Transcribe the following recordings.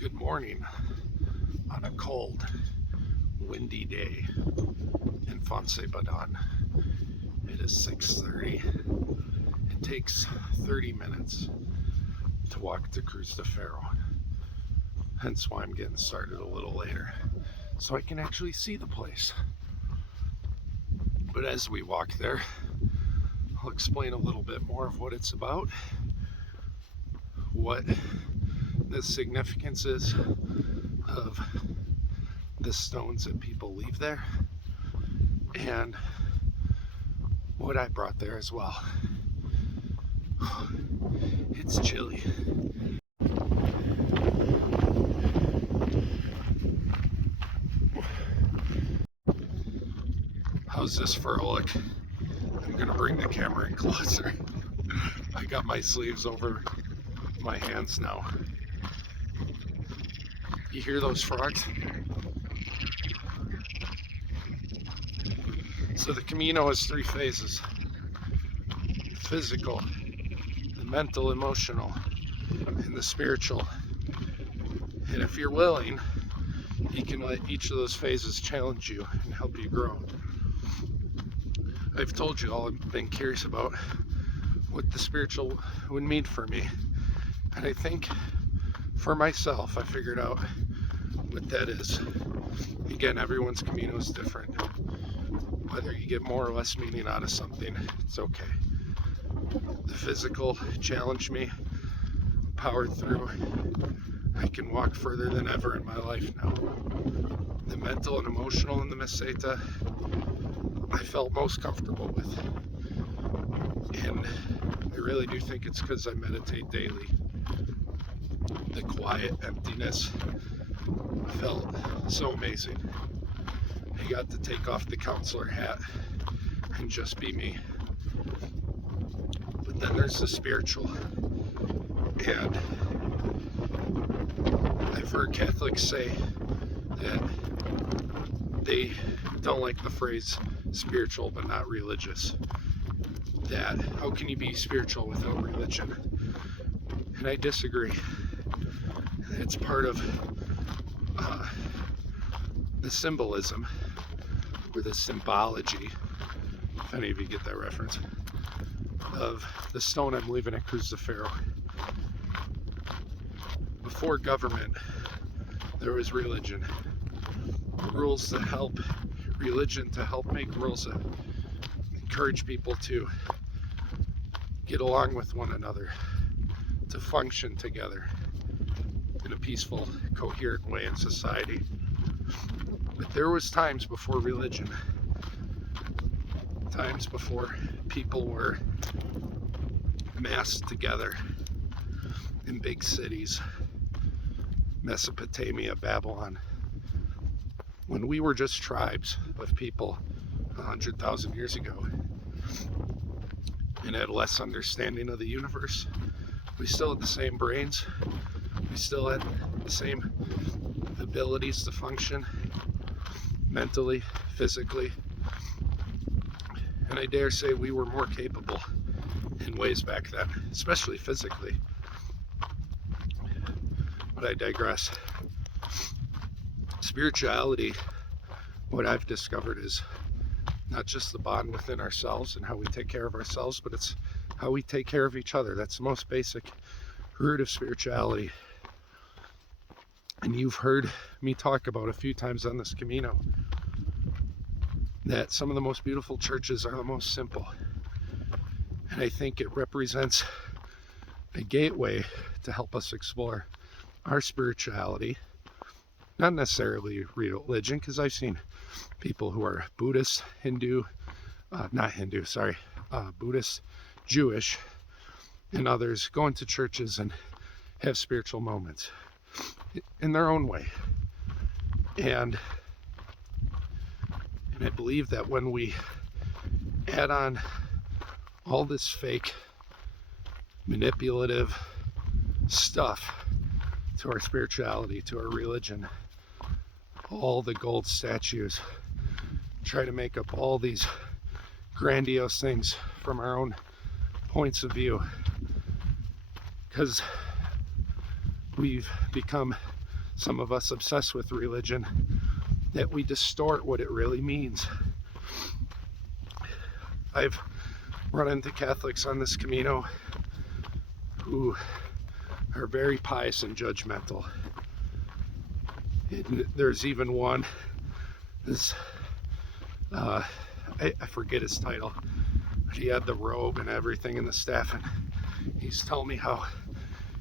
Good morning on a cold, windy day in Fonse Badan. It is 6:30. It takes 30 minutes to walk to Cruz de Ferro. Hence why I'm getting started a little later, so I can actually see the place. But as we walk there, I'll explain a little bit more of what it's about, what the significance is of the stones that people leave there, and what I brought there as well. It's chilly. How's this for a look? I'm gonna bring the camera in closer. I got my sleeves over my hands now. You hear those frogs? So the Camino has three phases: the physical, the mental, emotional, and the spiritual. And if you're willing, you can let each of those phases challenge you and help you grow. I've told you all I've been curious about what the spiritual would mean for me. And I think for myself, I figured out what that is. Again, everyone's Camino is different. Whether you get more or less meaning out of something, it's okay. The physical challenged me, powered through. I can walk further than ever in my life now. The mental and emotional in the Meseta, I felt most comfortable with. And I really do think it's because I meditate daily. The quiet emptiness felt so amazing. I got to take off the counselor hat and just be me. But then there's the spiritual. And I've heard Catholics say that they don't like the phrase spiritual but not religious. That how can you be spiritual without religion? And I disagree. It's part of the symbolism, or the symbology, if any of you get that reference, of the stone I'm leaving at Cruz de Ferro. Before government, there was religion. Rules that help, religion to help make rules that encourage people to get along with one another, to function together in a peaceful, coherent way in society. But there was times before religion, times before people were massed together in big cities, Mesopotamia, Babylon, when we were just tribes of people 100,000 years ago and had less understanding of the universe. We still had the same brains, we still had the same abilities to function mentally, physically, and I dare say we were more capable in ways back then, especially physically. But I digress. Spirituality, what I've discovered, is not just the bond within ourselves and how we take care of ourselves, but it's how we take care of each other. That's the most basic root of spirituality. And you've heard me talk about a few times on this Camino that some of the most beautiful churches are the most simple. And I think it represents a gateway to help us explore our spirituality, not necessarily religion, because I've seen people who are Buddhist, Buddhist, Jewish, and others go into churches and have spiritual moments in their own way. And I believe that when we add on all this fake, manipulative stuff to our spirituality, to our religion, all the gold statues, try to make up all these grandiose things from our own points of view, because we've become some of us obsessed with religion, that we distort what it really means. I've run into Catholics on this Camino who are very pious and judgmental. And there's even one, I forget his title, but he had the robe and everything in the staff, and he's telling me how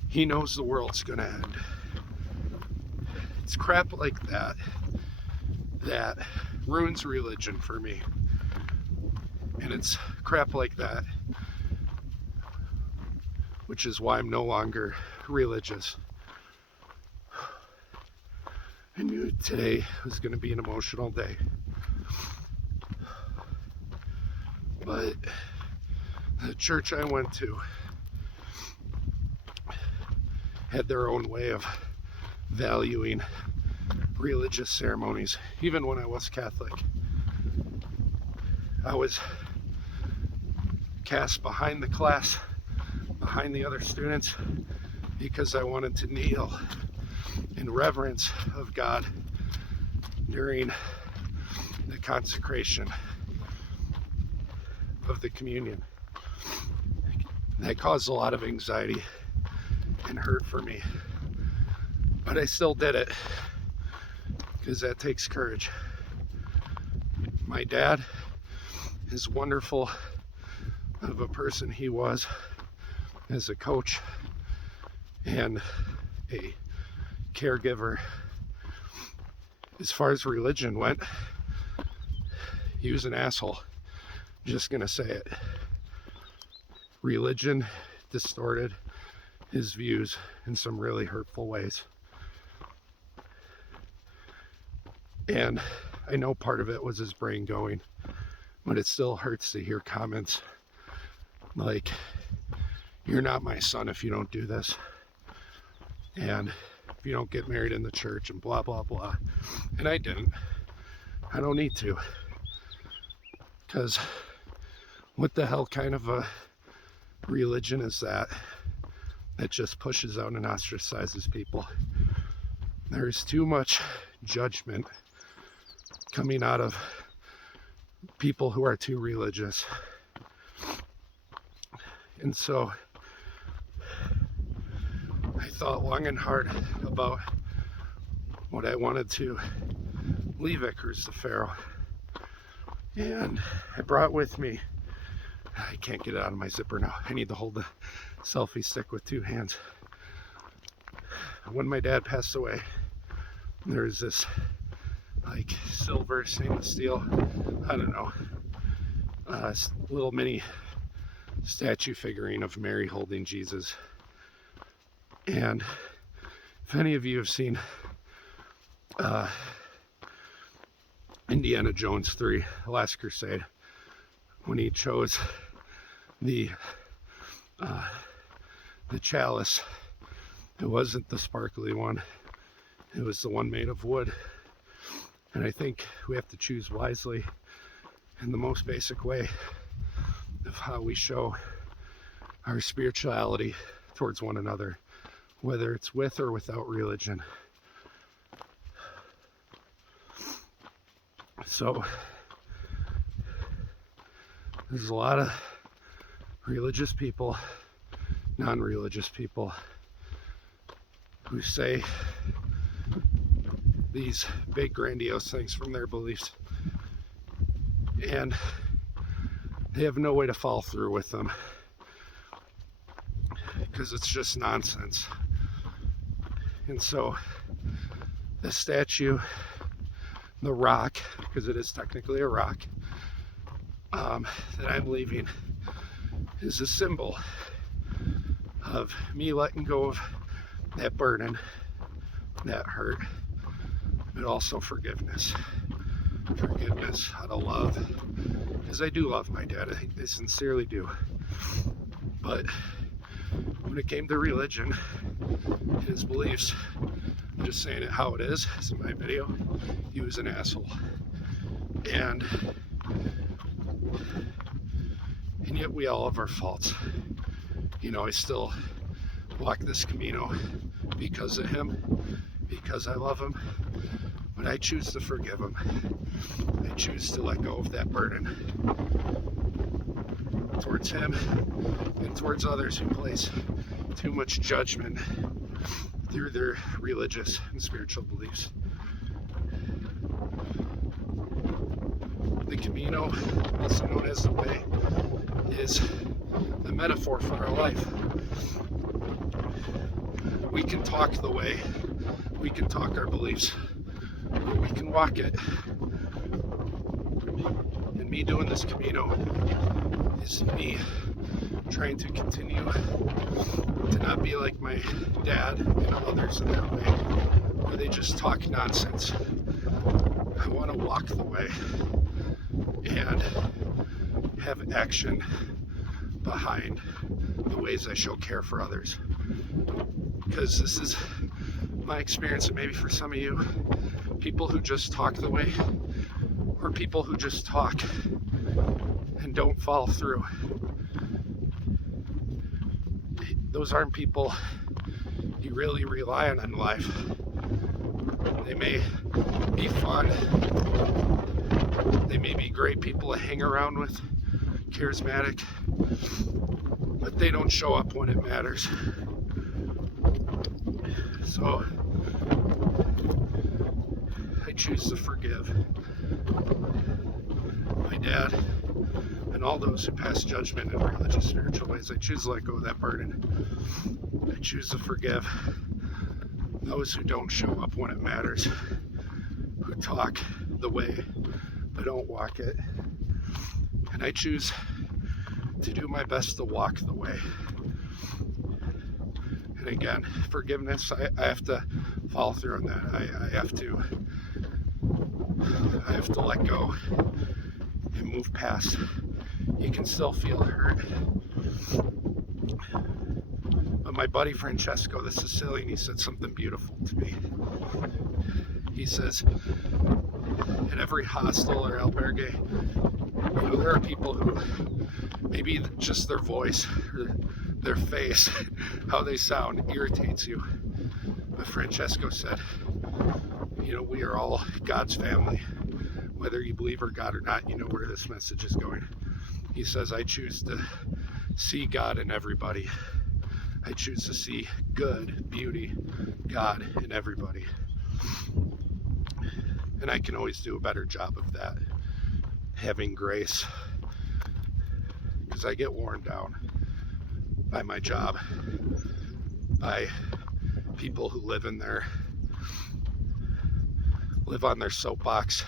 he knows the world's gonna end. It's crap like that that ruins religion for me. And it's crap like that which is why I'm no longer religious. I knew today was going to be an emotional day. But the church I went to had their own way of valuing religious ceremonies. Even when I was Catholic, I was cast behind the class, behind the other students, because I wanted to kneel in reverence of God during the consecration of the communion. That caused a lot of anxiety and hurt for me, but I still did it because that takes courage. My dad, as wonderful of a person he was as a coach and a caregiver, as far as religion went, he was an asshole. Just gonna say it. Religion distorted his views in some really hurtful ways. And I know part of it was his brain going, but it still hurts to hear comments like, "You're not my son if you don't do this, and if you don't get married in the church," and blah blah blah. And I didn't. I don't need to, because what the hell kind of a religion is that just pushes out and ostracizes people? There's too much judgment coming out of people who are too religious. And so I thought long and hard about what I wanted to leave at Cruz de Ferro. And I brought with me, I can't get it out of my zipper now. I need to hold the selfie stick with two hands. When my dad passed away, there was this like silver stainless steel, I don't know, little mini statue figurine of Mary holding Jesus. And if any of you have seen Indiana Jones 3, The Last Crusade, when he chose the chalice, it wasn't the sparkly one, it was the one made of wood. And I think we have to choose wisely in the most basic way of how we show our spirituality towards one another, whether it's with or without religion. So there's a lot of religious people, non-religious people, who say these big grandiose things from their beliefs, and they have no way to follow through with them because it's just nonsense. And so the statue, the rock, because it is technically a rock, that I'm leaving, is a symbol of me letting go of that burden, that hurt, but also forgiveness. Forgiveness out of love, because I do love my dad. I sincerely do. But when it came to religion, his beliefs, I'm just saying it how it is, as in my video, he was an asshole. And yet we all have our faults. You know, I still walk this Camino because of him, because I love him, but I choose to forgive him. I choose to let go of that burden towards him and towards others who place too much judgment through their religious and spiritual beliefs. The camino, also known as the way, is a metaphor for our life. We can talk the way, we can talk our beliefs, or we can walk it. And me doing this camino is me trying to continue to not be like my dad and others in that way, where they just talk nonsense. I want to walk the way and have action behind the ways I show care for others. Because this is my experience, and maybe for some of you, people who just talk the way, or people who just talk and don't follow through. Those aren't people you really rely on in life. They may be fun, they may be great people to hang around with, charismatic, but they don't show up when it matters. So I choose to forgive my dad and all those who pass judgment in religious, spiritual ways. I choose to let go of that burden. I choose to forgive those who don't show up when it matters, who talk the way but don't walk it. And I choose to do my best to walk the way. And again, forgiveness, I have to follow through on that. I have to let go and move past. You can still feel hurt. But my buddy Francesco, the Sicilian, he said something beautiful to me. He says, in every hostel or albergue, there are people who maybe just their voice or their face, how they sound, irritates you. But Francesco said, we are all God's family. Whether you believe in God or not, you know where this message is going. He says, I choose to see God in everybody. I choose to see good, beauty, God in everybody. And I can always do a better job of that, having grace, because I get worn down by my job, by people who live on their soapbox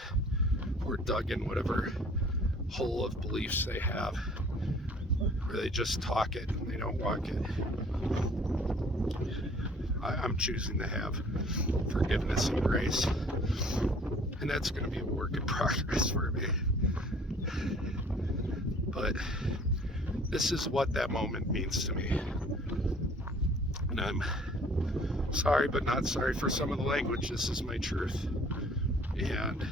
or dug in whatever hole of beliefs they have, where they just talk it and they don't walk it. I'm choosing to have forgiveness and grace, and that's going to be a work in progress for me. But this is what that moment means to me. And I'm sorry, but not sorry for some of the language. This is my truth. And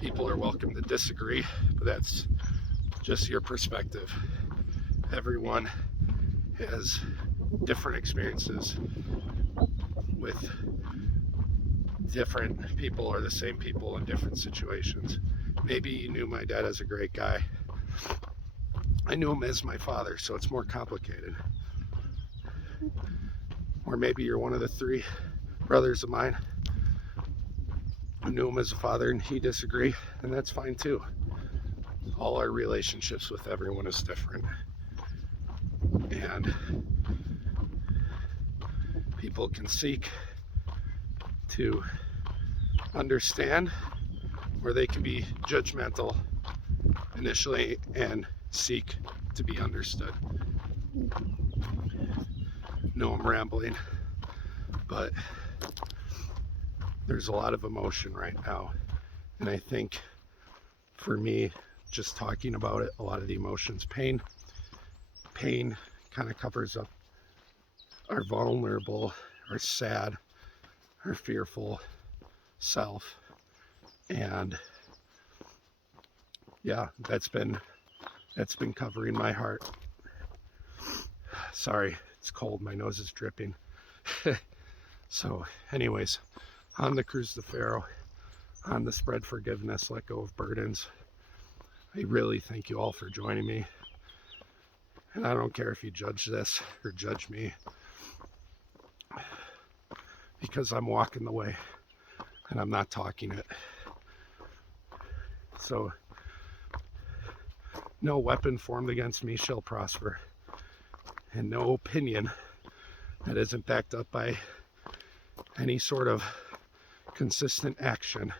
people are welcome to disagree, but that's just your perspective. Everyone has different experiences with different people or the same people in different situations. Maybe you knew my dad as a great guy. I knew him as my father, so it's more complicated. Or maybe you're one of the 3 brothers of mine who knew him as a father and he disagree, and that's fine too. All our relationships with everyone is different. And people can seek to understand, or they can be judgmental initially and seek to be understood. No, I'm rambling, but there's a lot of emotion right now, and I think for me, just talking about it, a lot of the emotions, pain kind of covers up our vulnerable, our sad, our fearful self. And yeah, that's been covering my heart. Sorry, it's cold, my nose is dripping. So anyways, on the Cruz de Ferro, on the spread forgiveness, let go of burdens, I really thank you all for joining me. And I don't care if you judge this or judge me, because I'm walking the way and I'm not talking it. So no weapon formed against me shall prosper, and no opinion that isn't backed up by any sort of consistent action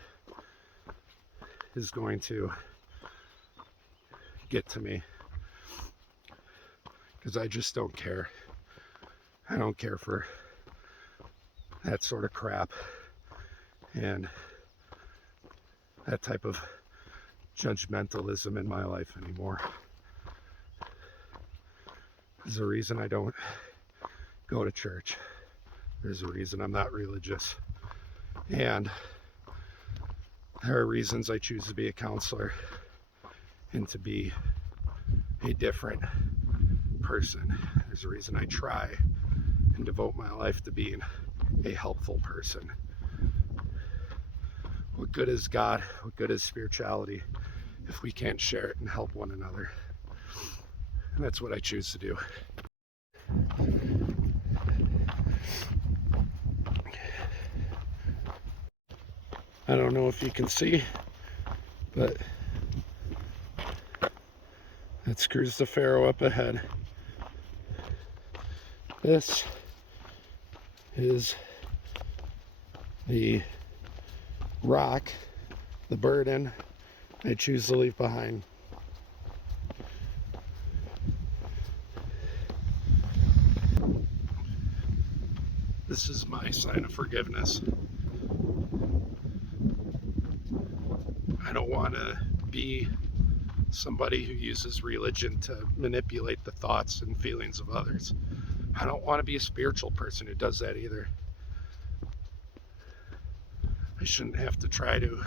is going to get to me, because I just don't care. I don't care for that sort of crap and that type of judgmentalism in my life anymore. There's a reason I don't go to church. There's a reason I'm not religious. And there are reasons I choose to be a counselor and to be a different person. There's a reason I try and devote my life to being a helpful person. What good is God? What good is spirituality if we can't share it and help one another? And that's what I choose to do. I don't know if you can see, but that's Cruz de Ferro up ahead. This is the rock, the burden I choose to leave behind. This is my sign of forgiveness. I don't want to be somebody who uses religion to manipulate the thoughts and feelings of others. I don't want to be a spiritual person who does that either. I shouldn't have to try to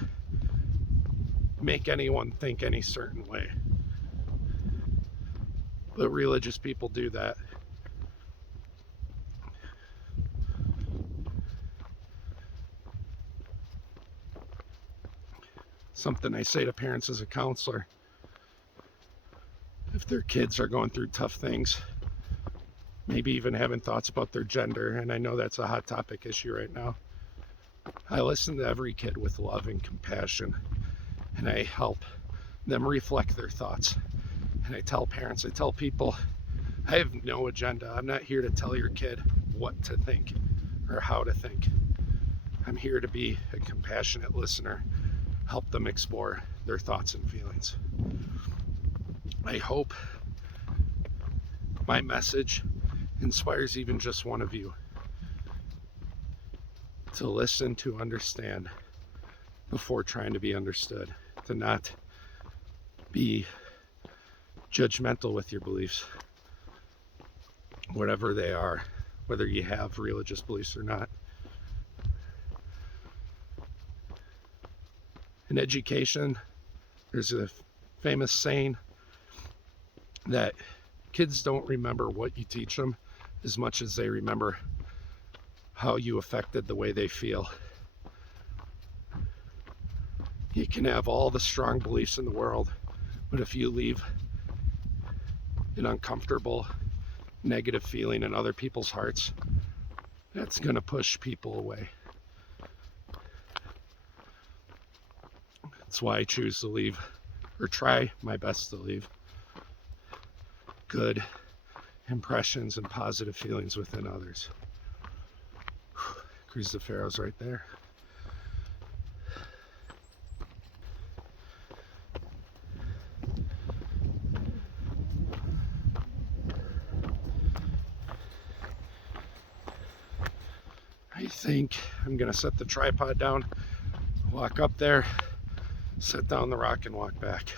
make anyone think any certain way. But religious people do that. Something I say to parents as a counselor, if their kids are going through tough things, maybe even having thoughts about their gender, and I know that's a hot topic issue right now, I listen to every kid with love and compassion, and I help them reflect their thoughts. And I tell parents, I tell people, I have no agenda. I'm not here to tell your kid what to think or how to think. I'm here to be a compassionate listener, help them explore their thoughts and feelings. I hope my message inspires even just one of you to listen, to understand before trying to be understood, to not be judgmental with your beliefs, whatever they are, whether you have religious beliefs or not. In education, there's a famous saying that kids don't remember what you teach them as much as they remember how you affected the way they feel. You can have all the strong beliefs in the world, but if you leave an uncomfortable, negative feeling in other people's hearts, that's going to push people away. That's why I choose to leave, or try my best to leave, good impressions and positive feelings within others. Cruz de Ferro's right there. I think I'm gonna set the tripod down, walk up there, set down the rock and walk back.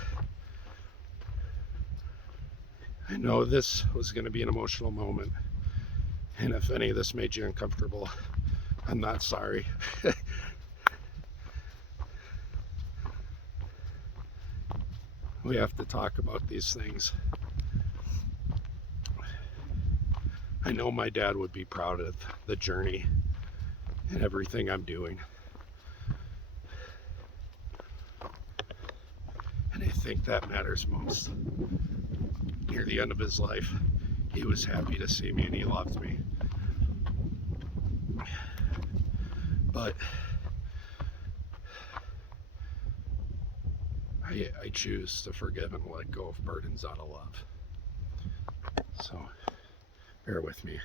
I know this was gonna be an emotional moment, and if any of this made you uncomfortable, I'm not sorry. We have to talk about these things. I know my dad would be proud of the journey in everything I'm doing. And I think that matters most. Near the end of his life, he was happy to see me and he loved me. But I choose to forgive and let go of burdens out of love. So bear with me.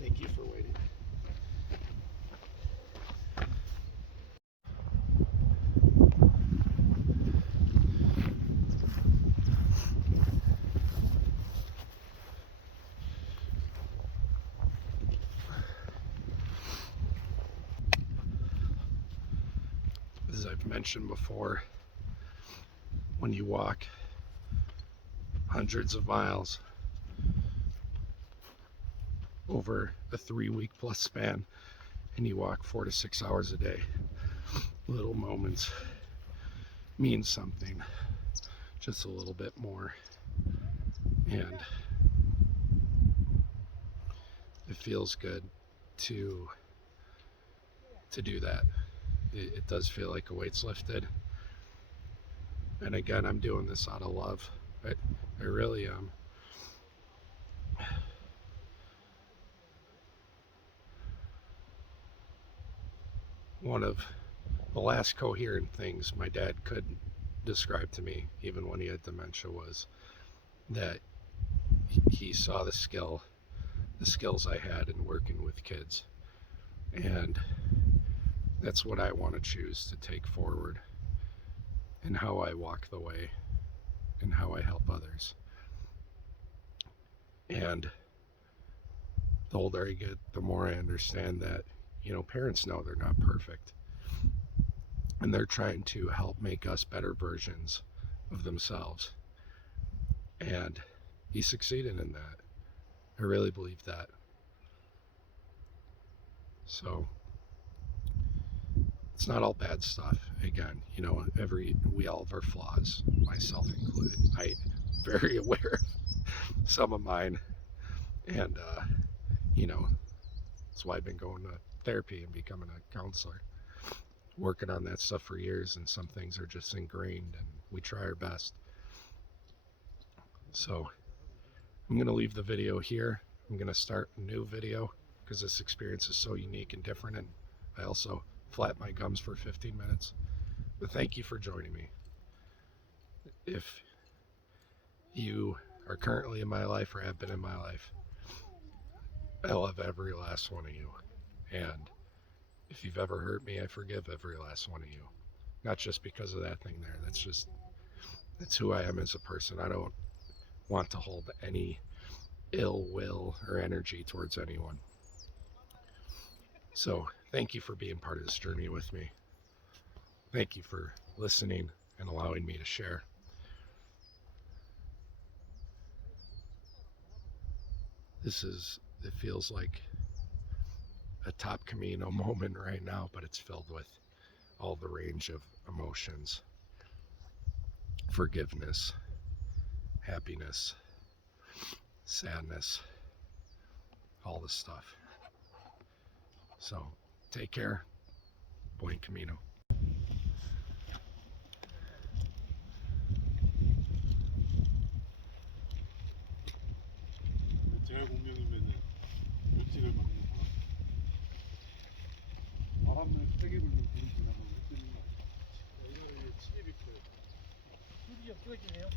Thank you for waiting. As I've mentioned before, when you walk hundreds of miles over a 3-week plus span and you walk 4 to 6 hours a day, little moments mean something, just a little bit more. And it feels good to do that. It does feel like a weight's lifted. And again, I'm doing this out of love. I really am. One of the last coherent things my dad could describe to me, even when he had dementia, was that he saw the skills I had in working with kids. And that's what I want to choose to take forward in how I walk the way and how I help others. And the older I get, the more I understand that, parents know they're not perfect. And they're trying to help make us better versions of themselves. And he succeeded in that. I really believe that. So it's not all bad stuff. Again, we all have our flaws, myself included. I'm very aware of some of mine. And, that's why I've been going to therapy and becoming a counselor, working on that stuff for years. And some things are just ingrained and we try our best. So I'm going to leave the video here. I'm going to start a new video because this experience is so unique and different. And I also flapped my gums for 15 minutes. But thank you for joining me. If you are currently in my life or have been in my life, I love every last one of you. And if you've ever hurt me, I forgive every last one of you. Not just because of that thing there. That's who I am as a person. I don't want to hold any ill will or energy towards anyone. So thank you for being part of this journey with me. Thank you for listening and allowing me to share. It feels like a top camino moment right now, but it's filled with all the range of emotions: forgiveness, happiness, sadness, all this stuff. So take care. Buen camino. 제가 공명이면은 멸치를 먹는 바람을 세게 불면 불이 지나가고 흩뜨는 거. 이거 침입이 커요. 불이 좀 끄지네요.